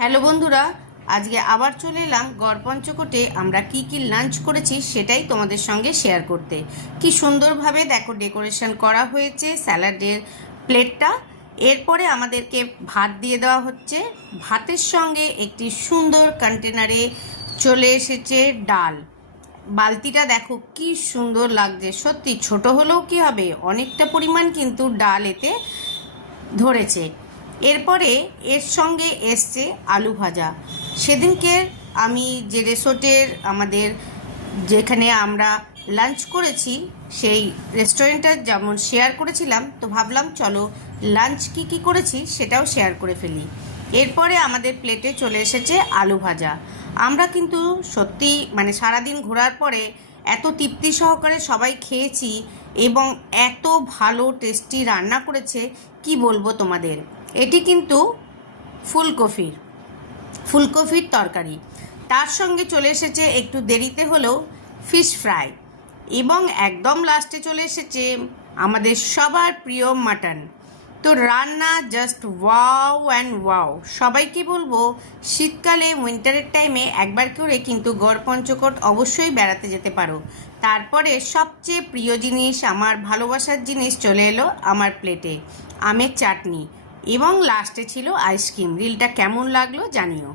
Hello বন্ধুরা, আজকে আবার চলে এলাম গড়পঞ্চকোটে আমরা কি লাঞ্চ করেছি সেটাই তোমাদের সঙ্গে শেয়ার করতে। কি সুন্দরভাবে দেখো ডেকোরেশন করা হয়েছে স্যালাডের প্লেটটা। এরপরে আমাদেরকে ভাত দিয়ে দেওয়া হচ্ছে। ভাতের সঙ্গে একটি সুন্দর কন্টেনারে চলে এসেছে ডাল। বালতিটা দেখো কি সুন্দর লাগছে, সত্যি ছোট হলেও কি হবে, অনেকটা পরিমাণ কিন্তু ডাল এতে ধরেছে। এরপরে এর সঙ্গে এসছে আলু ভাজা। সেদিনকে আমি যে রিসোর্টের আমাদের যেখানে আমরা লাঞ্চ করেছি সেই রেস্টুরেন্টটা যেমন শেয়ার করেছিলাম, তো ভাবলাম চলো লাঞ্চ কি করেছি সেটাও শেয়ার করে ফেলি। এরপরে আমাদের প্লেটে চলে এসেছে আলু ভাজা। আমরা কিন্তু সত্যি সারাদিন ঘোরার পরে এত তৃপ্তি সহকারে সবাই খেয়েছি এবং এত ভালো টেস্টি রান্না করেছে কি বলবো তোমাদের। এটি কিন্তু ফুলকপির তরকারি, তার সঙ্গে চলে এসেছে একটু দেরিতে হলেও ফিশ ফ্রাই, এবং একদম লাস্টে চলে এসেছে আমাদের সবার প্রিয় মাটন। তো রান্না জাস্ট ওয়াও অ্যান্ড ওয়াও। সবাইকে বলবো শীতকালে উইন্টারের টাইমে একবার করে কিন্তু গড়পঞ্চকোট অবশ্যই বেড়াতে যেতে পারো। তারপরে সবচেয়ে প্রিয় জিনিস, আমার ভালোবাসার জিনিস চলে এলো আমার প্লেটে, আমের চাটনি, এবং লাস্টে ছিল আইসক্রিম। রিলটা কেমন লাগলো জানিও।